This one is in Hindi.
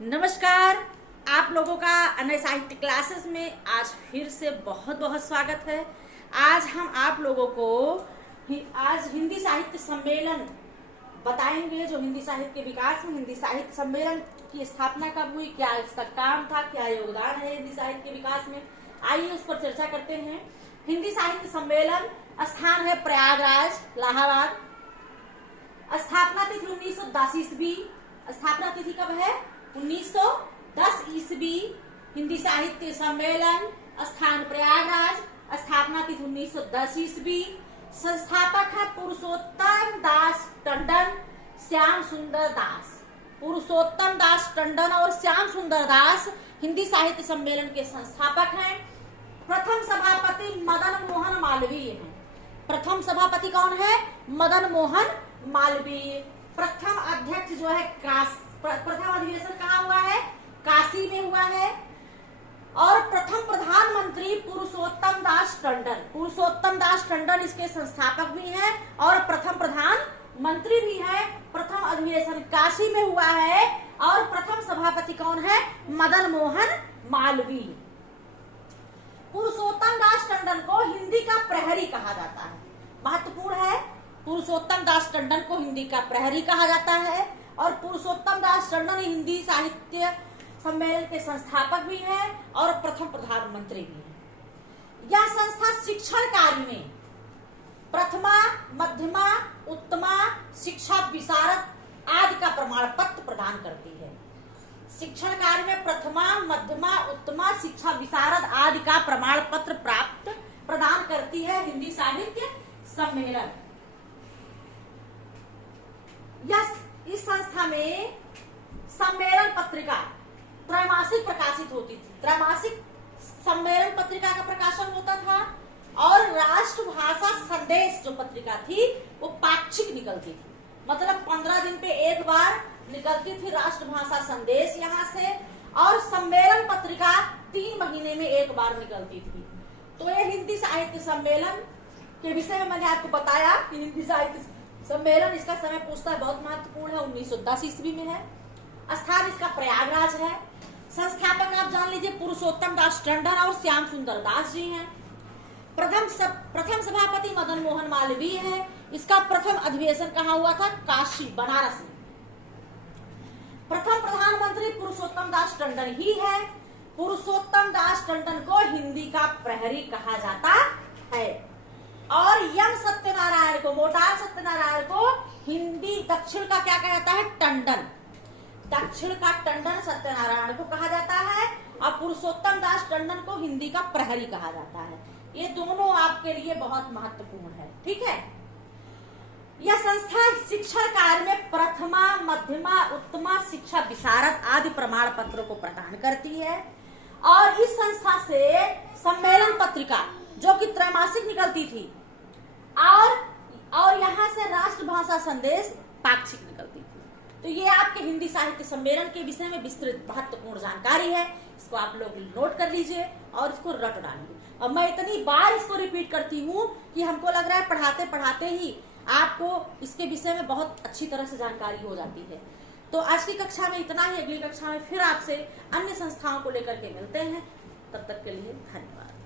नमस्कार। आप लोगों का अन्य साहित्य क्लासेस में आज फिर से बहुत बहुत स्वागत है। आज हम आप लोगों को आज हिंदी साहित्य सम्मेलन बताएंगे, जो हिंदी साहित्य के विकास में हिंदी साहित्य सम्मेलन की स्थापना कब हुई, क्या इसका काम था, क्या योगदान है हिंदी साहित्य के विकास में। आइए उस पर चर्चा करते हैं। हिंदी साहित्य सम्मेलन स्थान है प्रयागराज, इलाहाबाद। स्थापना तिथि 1910 ईस्वी। स्थापना तिथि कब है? 1910 ईस्वी। हिंदी साहित्य सम्मेलन स्थान प्रयागराज। स्थापना तिथि 1910 ईस्वी। संस्थापक है पुरुषोत्तम दास टंडन, श्याम सुंदर दास। पुरुषोत्तम दास टंडन और श्याम सुंदर दास हिंदी साहित्य सम्मेलन के संस्थापक हैं। प्रथम सभापति मदन मोहन मालवीय हैं। प्रथम सभापति कौन है? मदन मोहन मालवीय। प्रथम अध्यक्ष जो है प्रथम अधिवेशन कहाँ हुआ है? काशी में हुआ है। और प्रथम प्रधानमंत्री पुरुषोत्तम दास टंडन। पुरुषोत्तम दास टंडन इसके संस्थापक भी हैं और प्रथम प्रधानमंत्री भी है। प्रथम अधिवेशन काशी में हुआ है और प्रथम सभापति कौन है? मदन मोहन मालवीय। पुरुषोत्तम दास टंडन को हिंदी का प्रहरी कहा जाता है। महत्वपूर्ण है, पुरुषोत्तम दास टंडन को हिंदी का प्रहरी कहा जाता है और पुरुषोत्तम दास टंडन हिंदी साहित्य सम्मेलन के संस्थापक भी हैं और प्रथम प्रधानमंत्री भी हैं। यह संस्था शिक्षण कार्य में प्रथमा, मध्यमा, उत्तमा शिक्षा विशारद आदि का प्रमाण पत्र प्रदान करती है। शिक्षण कार्य में प्रथमा, मध्यमा, उत्तमा शिक्षा विशारद आदि का प्रमाण पत्र प्रदान करती है हिंदी साहित्य सम्मेलन। इस संस्था में सम्मेलन पत्रिका त्रैमासिक प्रकाशित होती थी। त्रैमासिक सम्मेलन पत्रिका का प्रकाशन होता था और राष्ट्रभाषा संदेश जो पत्रिका थी वो पाक्षिक निकलती थी, मतलब 15 दिन पे एक बार निकलती थी राष्ट्रभाषा संदेश यहाँ से। और सम्मेलन पत्रिका 3 महीने में एक बार निकलती थी। तो ये हिंदी साहित्य सम्मेलन के विषय में मैंने आपको बताया कि हिंदी साहित्य सम्मेलन, इसका समय पूछता है, बहुत महत्वपूर्ण है, 1910 ईस्वी में है। स्थान इसका प्रयागराज है। संस्थापक आप जान लीजिए पुरुषोत्तम दास टंडन और श्याम सुंदर दास जी हैं। प्रथम सभापति मदन मोहन मालवीय है। इसका प्रथम अधिवेशन कहाँ हुआ था? काशी, बनारस में। प्रथम प्रधानमंत्री पुरुषोत्तम दास टंडन ही है। पुरुषोत्तम दास टंडन को हिंदी का प्रहरी कहा जाता है और यम सत्यनारायण को, मोटार सत्यनारायण को हिंदी दक्षिण का क्या कहता है? टंडन। दक्षिण का टंडन सत्यनारायण को कहा जाता है और पुरुषोत्तम दास टंडन को हिंदी का प्रहरी कहा जाता है। ये दोनों आपके लिए बहुत महत्वपूर्ण है, ठीक है। यह संस्था शिक्षण कार्य में प्रथमा, मध्यमा, उत्तमा शिक्षा विशारद आदि प्रमाण पत्रों को प्रदान करती है। और इस संस्था से सम्मेलन पत्रिका जो कि त्रैमासिक निकलती थी और यहाँ से राष्ट्रभाषा संदेश पाक्षिक निकलती थी। तो ये आपके हिंदी साहित्य सम्मेलन के विषय में विस्तृत महत्वपूर्ण जानकारी है। इसको आप लोग नोट कर लीजिए और इसको रट डालिए। और मैं इतनी बार इसको रिपीट करती हूँ कि हमको लग रहा है पढ़ाते पढ़ाते ही आपको इसके विषय में बहुत अच्छी तरह से जानकारी हो जाती है। तो आज की कक्षा में इतना ही। अगली कक्षा में फिर आपसे अन्य संस्थाओं को लेकर के मिलते हैं। तब तक के लिए धन्यवाद।